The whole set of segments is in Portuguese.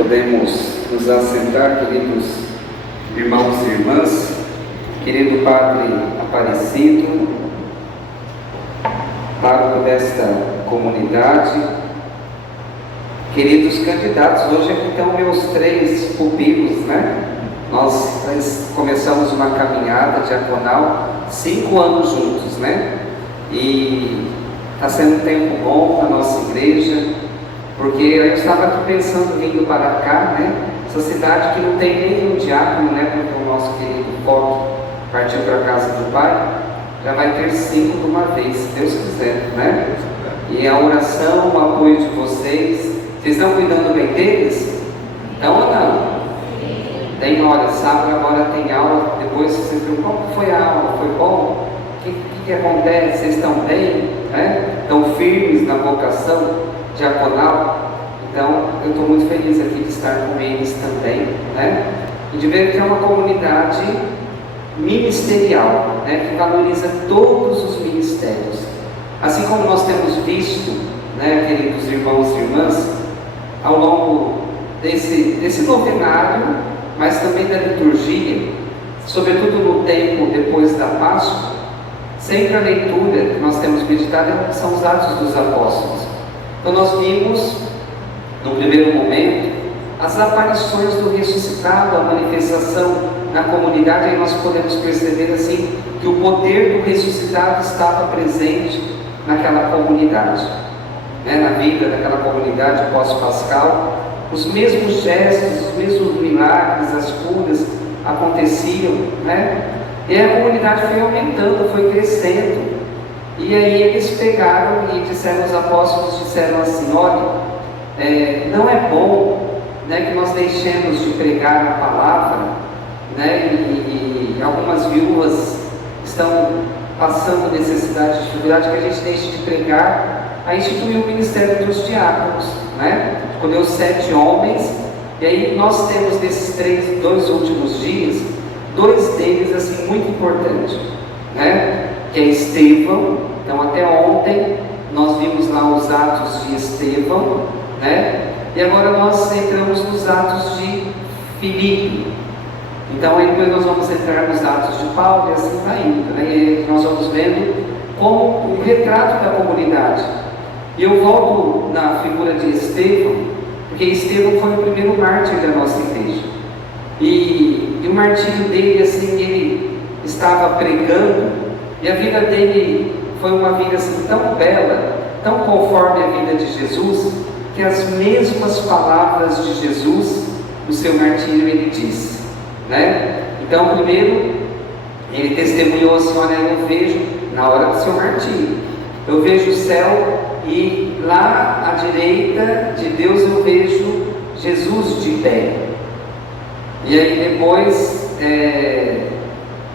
Podemos nos assentar, queridos irmãos e irmãs, querido Padre Aparecido, pároco desta comunidade, queridos candidatos. Hoje aqui estão meus 3 pupilos, né? Nós começamos uma caminhada diaconal 5 anos juntos, né? E está sendo um tempo bom na nossa igreja, porque eu estava aqui pensando, vindo para cá, né? Essa cidade que não tem nenhum diácono, né? Porque o nosso querido Foque partiu para a casa do Pai, já vai ter 5 de uma vez, se Deus quiser, né? E a oração, o apoio de vocês estão cuidando bem deles? Então ou não? Tem hora, sábado agora tem aula, depois vocês viram como foi a aula, foi bom? O que acontece? Vocês estão bem? Né? Estão firmes na vocação diaconal? Então eu estou muito feliz aqui de estar com eles também, né? E de ver que é uma comunidade ministerial, né? Que valoriza todos os ministérios, assim como nós temos visto, né, queridos irmãos e irmãs, ao longo desse novenário, mas também da liturgia, sobretudo no tempo depois da Páscoa, sempre a leitura que nós temos meditado são os Atos dos Apóstolos. Então nós vimos, no primeiro momento, as aparições do ressuscitado, a manifestação na comunidade. Aí nós podemos perceber assim que o poder do ressuscitado estava presente naquela comunidade, né? Na vida daquela comunidade pós-pascal. Os mesmos gestos, os mesmos milagres, as curas aconteciam, né? E a comunidade foi aumentando, foi crescendo. E aí eles pegaram e disseram, os apóstolos disseram assim: olha, não é bom, né, que nós deixemos de pregar a palavra, né? E algumas viúvas estão passando necessidade, dificuldade, que a gente deixe de pregar, a instituir o ministério dos diáconos, né? Escolheu 7 homens, e aí nós temos desses 2 últimos dias, 2 deles assim muito importantes, né? Que é Estevão. Então até ontem nós vimos lá os Atos de Estevão, né? E agora nós entramos nos Atos de Filipe. Então aí depois nós vamos entrar nos Atos de Paulo, e assim vai indo, né? E nós vamos vendo como o retrato da comunidade. E eu volto na figura de Estevão, porque Estevão foi o primeiro mártir da nossa igreja. E o martírio dele, assim, ele estava pregando, e a vida dele foi uma vida assim tão bela, tão conforme a vida de Jesus, que as mesmas palavras de Jesus no seu martírio ele disse, né? Então primeiro ele testemunhou assim: olha, eu vejo na hora do seu martírio, eu vejo o céu, e lá à direita de Deus eu vejo Jesus de pé. E aí depois,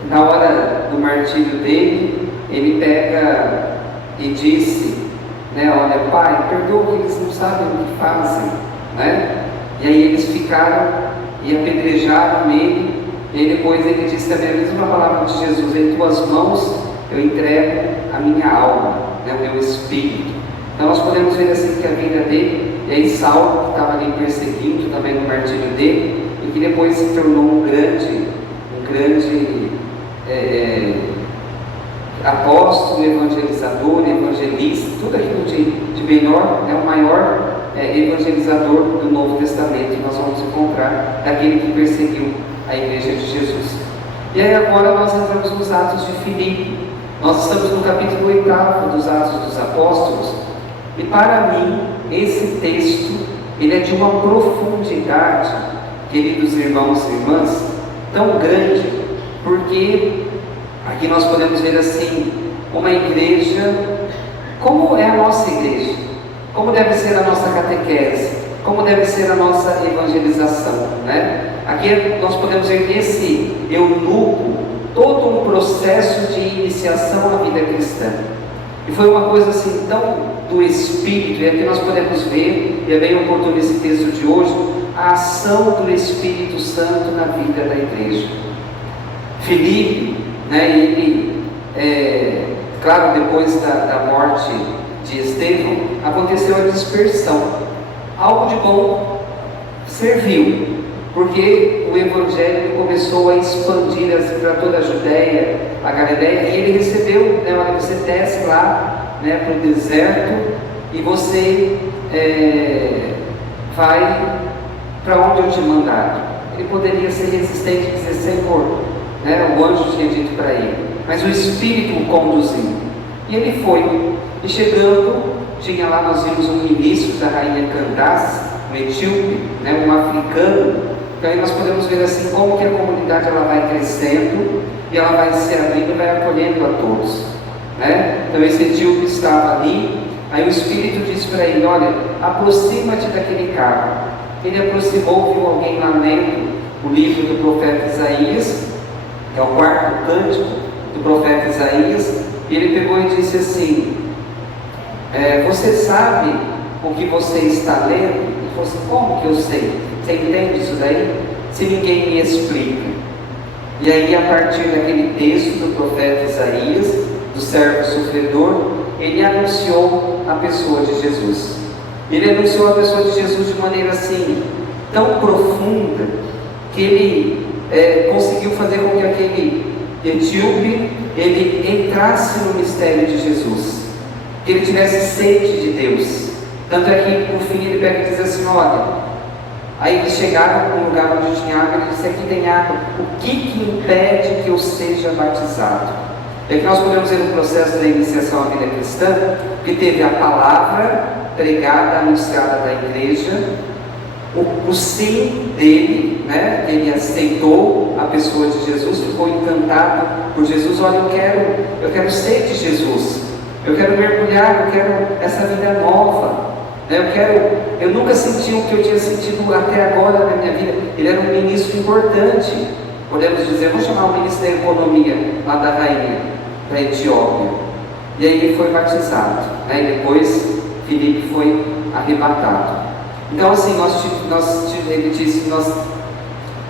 na hora do martírio dele, ele pega e disse, né: olha, Pai, perdoa que eles não sabem o que fazem, né? E aí eles ficaram e apedrejaram ele. E aí depois ele disse também a mesma palavra de Jesus: em tuas mãos eu entrego a minha alma, né, o meu espírito. Então nós podemos ver assim que a vida dele, e aí Saulo, que estava ali perseguindo também no martírio dele, e que depois se tornou um grande apóstolo, evangelizador, evangelista, tudo aquilo de melhor, é o maior evangelizador do Novo Testamento, que nós vamos encontrar daquele que perseguiu a igreja de Jesus. E aí agora nós entramos nos Atos de Filipe. Nós estamos no capítulo 8 dos Atos dos Apóstolos, e para mim esse texto ele é de uma profundidade, queridos irmãos e irmãs, tão grande, porque aqui nós podemos ver assim uma igreja, como é a nossa igreja, como deve ser a nossa catequese, como deve ser a nossa evangelização, né? Aqui nós podemos ver nesse eunuco todo um processo de iniciação à vida cristã. E foi uma coisa assim tão do Espírito, e aqui nós podemos ver, e é bem oportuno esse texto de hoje, a ação do Espírito Santo na vida da igreja. Filipe, né, ele, claro, depois da morte de Estevão, aconteceu a dispersão. Algo de bom serviu, porque o Evangelho começou a expandir para toda a Judéia, a Galileia, e ele recebeu, né, olha, você desce lá, né, para o deserto, e você vai para onde eu te mandar. Ele poderia ser resistente e dizer, Senhor, né, o anjo tinha dito para ele, mas o Espírito o conduziu, e ele foi, e chegando, tinha lá, nós vimos um ministro da rainha Candace, um etíope, né, um africano. Então aí nós podemos ver assim como que a comunidade ela vai crescendo e ela vai se abrindo e vai acolhendo a todos, né? Então esse etíope estava ali, aí o Espírito disse para ele, olha, aproxima-te daquele carro. Ele aproximou, viu alguém lá lendo o livro do profeta Isaías, que é o 4º cântico do profeta Isaías, e ele pegou e disse assim, você sabe o que você está lendo? Ele falou assim, como que eu sei? Você entende isso daí? Se ninguém me explica. E aí, a partir daquele texto do profeta Isaías, do servo sofredor, ele anunciou a pessoa de Jesus. Ele anunciou a pessoa de Jesus de maneira assim, tão profunda, que ele conseguiu fazer com que aquele etíope, ele entrasse no mistério de Jesus, que ele tivesse sede de Deus. Tanto é que, por fim, ele pega e diz assim, olha, aí eles chegaram para um lugar onde tinha água, ele disse, aqui tem água, o que impede que eu seja batizado? É que nós podemos ver no processo da iniciação à vida cristã, que teve a palavra pregada, anunciada da igreja, o sim dele, né? Ele aceitou a pessoa de Jesus, ficou encantado por Jesus, olha, eu quero ser de Jesus, eu quero mergulhar, eu quero essa vida nova. Eu nunca senti o que eu tinha sentido até agora na minha vida. Ele era um ministro importante, podemos dizer, vamos chamar o ministro da economia lá da rainha, da Etiópia. E aí ele foi batizado, né? E depois Filipe foi arrebatado. Então assim, ele disse, nós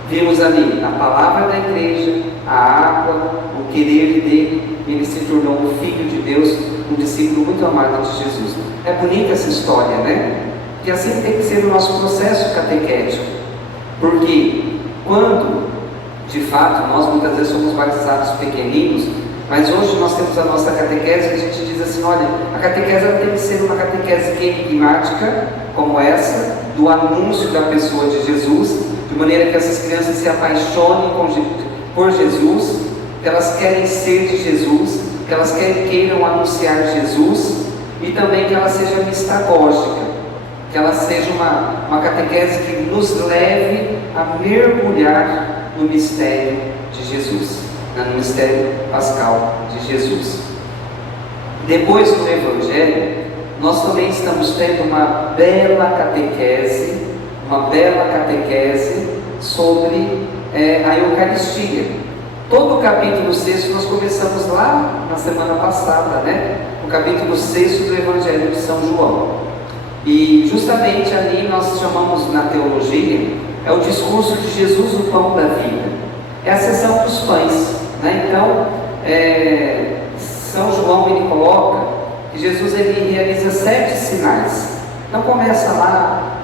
vimos ali a palavra da igreja, a água, o querer dele, e ele se tornou um filho de Deus, um discípulo muito amado de Jesus. É bonita essa história, né? Que assim tem que ser o nosso processo catequético. Porque quando, de fato, nós muitas vezes somos batizados pequeninos, mas hoje nós temos a nossa catequese, que a gente diz assim, olha, a catequese tem que ser uma catequese enigmática, como essa, do anúncio da pessoa de Jesus, de maneira que essas crianças se apaixonem por Jesus, que elas querem ser de Jesus, que elas queiram anunciar Jesus, e também que ela seja mistagógica, que ela seja uma catequese que nos leve a mergulhar no mistério de Jesus, no mistério pascal de Jesus. Depois do Evangelho, nós também estamos tendo uma bela catequese sobre a Eucaristia. Todo o capítulo 6 nós começamos lá na semana passada, né? O capítulo 6 do Evangelho de São João. E justamente ali nós chamamos na teologia, é o discurso de Jesus, o pão da vida. É a sessão dos pães, né? Então, São João ele coloca que Jesus ele realiza 7 sinais. Então começa lá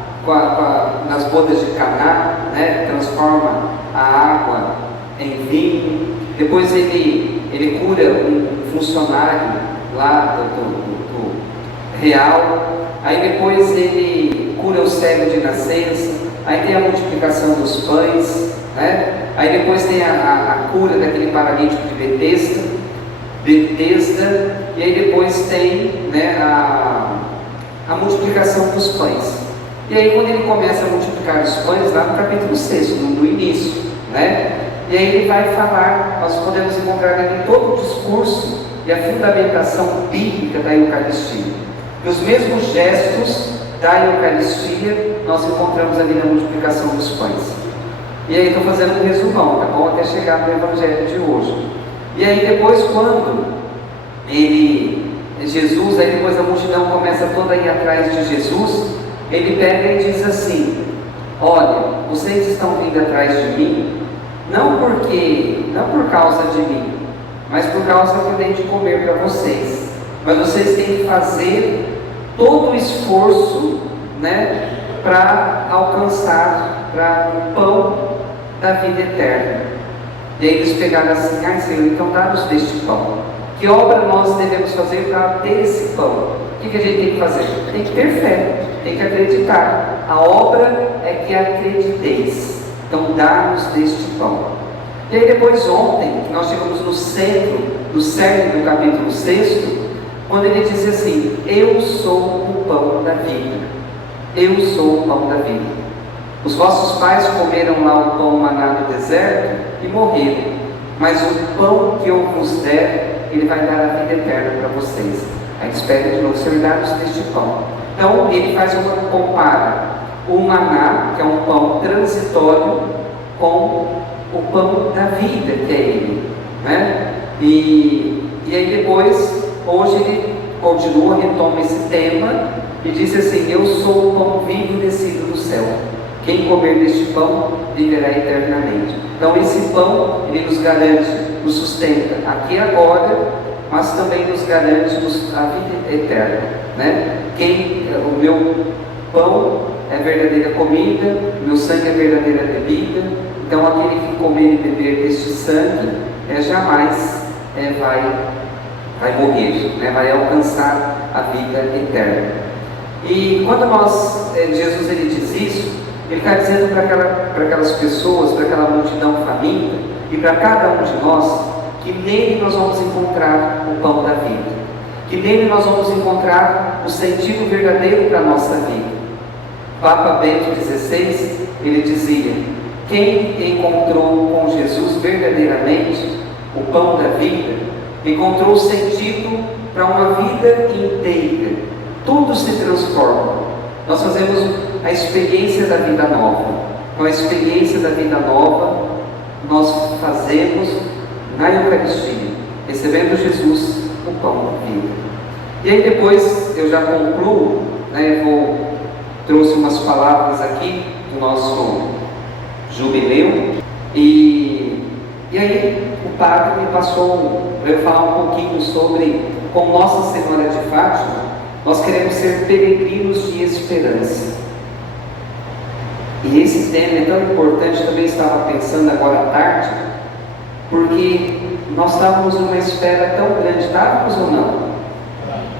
nas bodas de Caná, né? Transforma a água em vinho. Depois ele cura um funcionário lá do real. Aí depois ele cura o cego de nascença. Aí tem a multiplicação dos pães, né? Aí depois tem a cura daquele paralítico de Betesda, e aí depois tem, né, a multiplicação dos pães. E aí quando ele começa a multiplicar os pães, lá no capítulo 6, no início, né? E aí ele vai falar, nós podemos encontrar aqui todo o discurso e a fundamentação bíblica da Eucaristia. E os mesmos gestos da Eucaristia nós encontramos ali na multiplicação dos pães. E aí estou fazendo um resumão, tá bom? Até chegar no Evangelho de hoje. E aí depois quando Jesus, aí depois a multidão começa toda a ir atrás de Jesus, ele pega e diz assim, olha, vocês estão vindo atrás de mim, não por causa de mim, mas por causa que eu dei de comer para vocês. Mas vocês têm que fazer todo o esforço, né, para alcançar para o pão da vida eterna. E aí eles pegaram assim: ai Senhor, então dá-nos deste pão. Que obra nós devemos fazer para ter esse pão? O que a gente tem que fazer? Tem que ter fé, tem que acreditar. A obra é que acrediteis. Então dá-nos deste pão. E aí depois ontem, que nós chegamos no centro, no cerne do capítulo 6, quando ele diz assim: eu sou o pão da vida. Eu sou o pão da vida. Os vossos pais comeram lá o pão maná no deserto e morreram, mas o pão que eu vos der, ele vai dar a vida eterna para vocês. Aí espera de novo: Senhor, dá-nos deste pão. Então ele compara o maná, que é um pão transitório, com o pão da vida, que é ele, né? E aí depois, hoje ele continua, retoma esse tema e diz assim: eu sou o pão vivo descido do céu. Quem comer deste pão viverá eternamente. Então esse pão, ele nos garante, nos sustenta aqui e agora, mas também nos garante a vida eterna, né? O meu pão é verdadeira comida, o meu sangue é verdadeira bebida. Então aquele que comer e beber deste sangue jamais vai morrer, né? Vai alcançar a vida eterna. E quando Jesus ele diz isso, ele está dizendo para aquelas pessoas, para aquela multidão faminta, e para cada um de nós, que nele nós vamos encontrar o pão da vida, que nele nós vamos encontrar o sentido verdadeiro para a nossa vida. Papa Bento XVI, ele dizia: quem encontrou com Jesus verdadeiramente o pão da vida, encontrou o sentido para uma vida inteira. Tudo se transforma. Nós fazemos a experiência da vida nova. Então a experiência da vida nova nós fazemos na Eucaristia, recebendo Jesus, o pão da vida. E aí depois eu já concluo, né? Trouxe umas palavras aqui do nosso jubileu, e aí o padre me passou para eu falar um pouquinho sobre como Nossa Senhora de Fátima, nós queremos ser peregrinos de esperança. E esse tema é tão importante. Também estava pensando agora à tarde, porque nós estávamos numa espera tão grande. Estávamos ou não?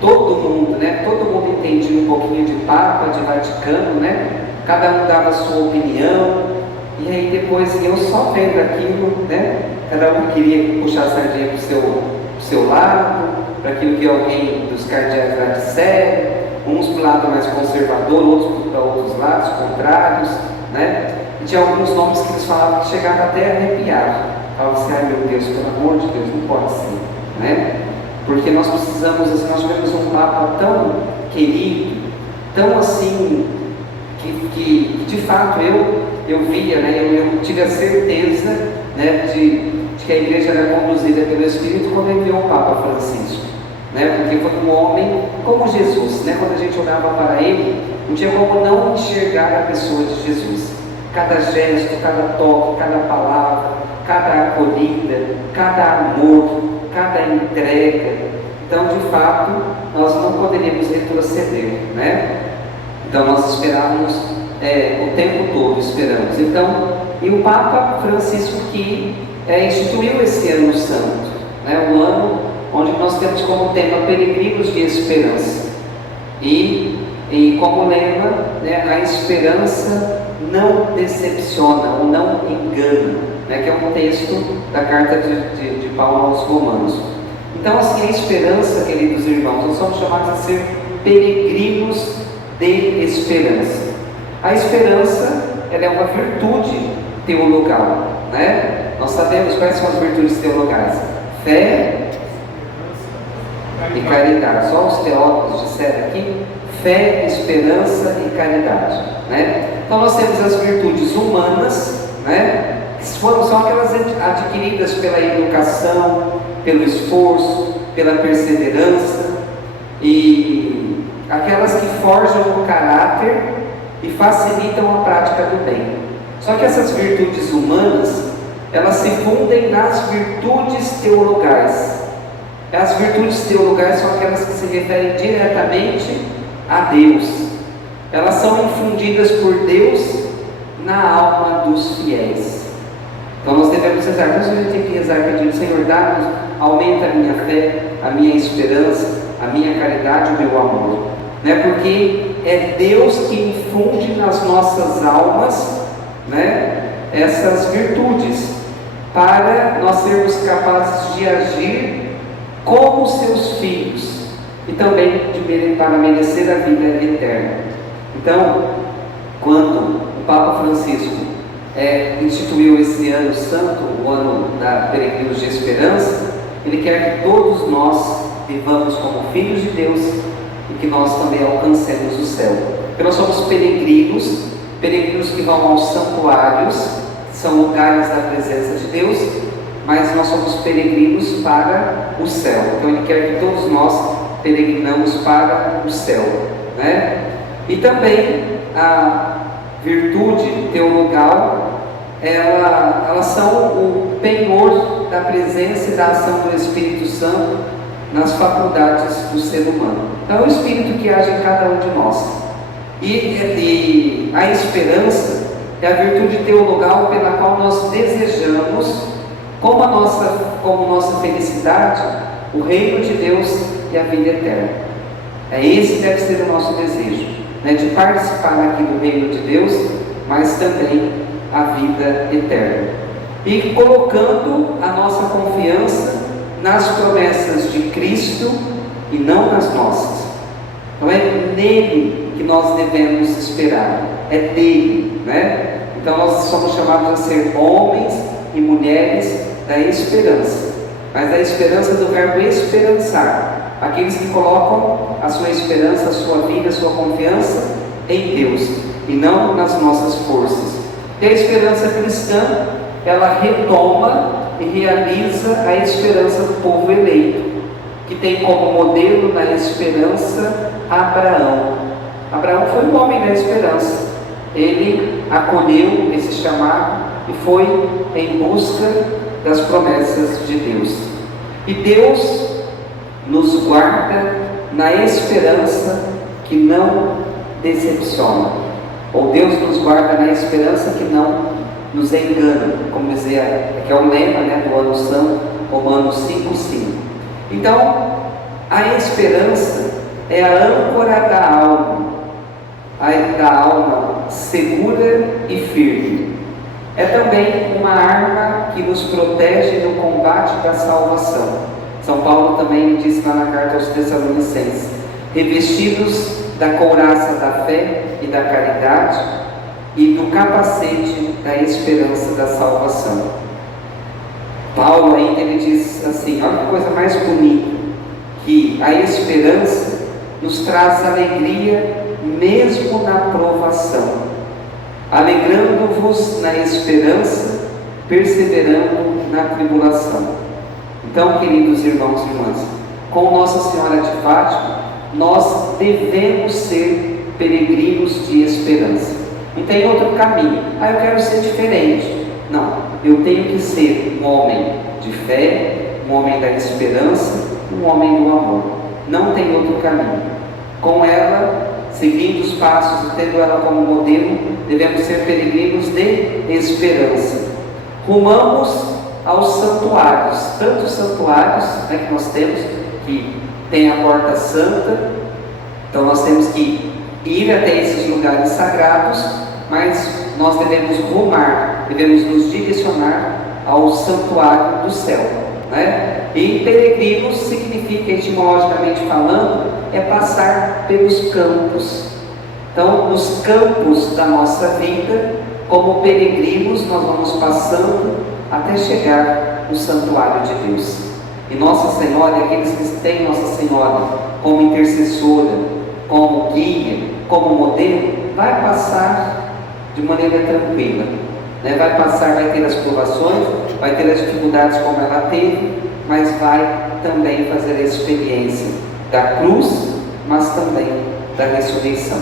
Todo mundo, né? Todo mundo entendia um pouquinho de Papa, de Vaticano, né? Cada um dava a sua opinião. E aí depois eu só vendo aquilo, né? Cada um queria puxar a sardinha para o seu lado, para aquilo que alguém dos cardeais lá disseram, uns para o lado mais conservador, outros para outros lados contrários, né? E tinha alguns nomes que eles falavam que chegava até a arrepiar. Falavam assim: ai meu Deus, pelo amor de Deus, não pode ser, né? Porque nós precisamos, assim, nós tivemos um Papa tão querido, tão assim, que de fato eu via, né? Eu tive a certeza, né, de que a igreja era conduzida pelo Espírito quando enviou o Papa Francisco, né? Porque foi um homem como Jesus, né? Quando a gente olhava para ele, não tinha como não enxergar a pessoa de Jesus. Cada gesto, cada toque, cada palavra, cada acolhida, cada amor, cada entrega. Então, de fato, nós não poderíamos retroceder, né? Então, nós esperávamos o tempo todo, esperamos. Então, e o Papa Francisco que instituiu esse ano santo, né? O ano onde nós temos como tema peregrinos de esperança. E como lema, né, a esperança não decepciona ou não engana, né, que é um texto da carta de Paulo aos Romanos. Então, assim, a esperança, queridos irmãos, nós somos chamados a ser peregrinos de esperança. A esperança, ela é uma virtude teologal, né? Nós sabemos quais são as virtudes teologais: fé e caridade. Só os teólogos disseram aqui: fé, esperança e caridade, né? Então nós temos as virtudes humanas, né? Que são aquelas adquiridas pela educação, pelo esforço, pela perseverança, e aquelas que forjam o caráter e facilitam a prática do bem. Só que essas virtudes humanas, elas se fundem nas virtudes teologais. As virtudes teologais são aquelas que se referem diretamente a Deus. elas são infundidas por Deus na alma dos fiéis. Então nós devemos rezar, nós devemos ter que rezar pedindo: Senhor, dá-nos, aumenta a minha fé, a minha esperança, a minha caridade, o meu amor, né? Porque é Deus que infunde nas nossas almas, né, essas virtudes, para nós sermos capazes de agir como seus filhos e também para merecer a vida eterna. Então, quando o Papa Francisco instituiu esse ano santo, o ano da Peregrinos de Esperança, ele quer que todos nós vivamos como filhos de Deus e que nós também alcancemos o céu. Porque nós somos peregrinos que vão aos santuários, que são lugares da presença de Deus, mas nós somos peregrinos para o céu. Então ele quer que todos nós peregrinamos para o céu, né? E também a virtude teologal, elas são o penhor da presença e da ação do Espírito Santo nas faculdades do ser humano. Então é o Espírito que age em cada um de nós. E a esperança é a virtude teologal pela qual nós desejamos, como nossa felicidade, o reino de Deus e a vida eterna. Esse deve ser o nosso desejo, né, de participar aqui do reino de Deus, mas também a vida eterna. E colocando a nossa confiança nas promessas de Cristo e não nas nossas. Então é nele que nós devemos esperar, é dele, né? Então nós somos chamados a ser homens e mulheres da esperança, mas da esperança do verbo esperançar, aqueles que colocam a sua esperança, a sua vida, a sua confiança em Deus e não nas nossas forças. E a esperança cristã, ela retoma e realiza a esperança do povo eleito, que tem como modelo na esperança Abraão. Abraão foi um homem da esperança. Ele acolheu esse chamado e foi em busca das promessas de Deus. E Deus nos guarda na esperança que não decepciona, ou Deus nos guarda na esperança que não nos engana, como dizia, que é o lema, né, do ano santo, Romanos 5:5. Então, a esperança é a âncora da alma segura e firme. É também uma arma que nos protege no combate da salvação. São Paulo também diz lá na carta aos Tessalonicenses: revestidos da couraça da fé e da caridade e do capacete da esperança da salvação. Paulo ainda ele diz assim, olha que coisa mais bonita, que a esperança nos traz alegria mesmo na provação, alegrando-vos na esperança, perseverando na tribulação. Então, queridos irmãos e irmãs, com Nossa Senhora de Fátima, nós devemos ser peregrinos de esperança. Não tem outro caminho. Eu quero ser diferente. Não, eu tenho que ser um homem de fé, um homem da esperança, um homem do amor. Não tem outro caminho. Com ela, seguindo os passos e tendo ela como modelo, devemos ser peregrinos de esperança. Rumamos aos santuários, tantos santuários, né, que nós temos, que tem a porta santa. Então nós temos que ir até esses lugares sagrados, mas nós devemos rumar, devemos nos direcionar ao santuário do céu, né? E peregrinos significa, etimologicamente falando, é passar pelos campos. Então, nos campos da nossa vida, como peregrinos, nós vamos passando até chegar no santuário de Deus. E Nossa Senhora, aqueles que têm Nossa Senhora como intercessora, como guia, como modelo, vai passar de maneira tranquila, né? Vai ter as provações, vai ter as dificuldades como ela teve, mas vai também fazer a experiência da cruz, mas também da ressurreição.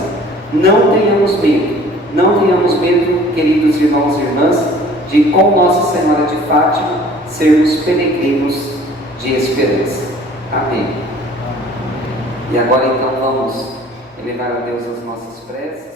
Não tenhamos medo, queridos irmãos e irmãs, de com Nossa Senhora de Fátima sermos peregrinos de esperança. Amém. E agora então vamos elevar a Deus as nossas preces.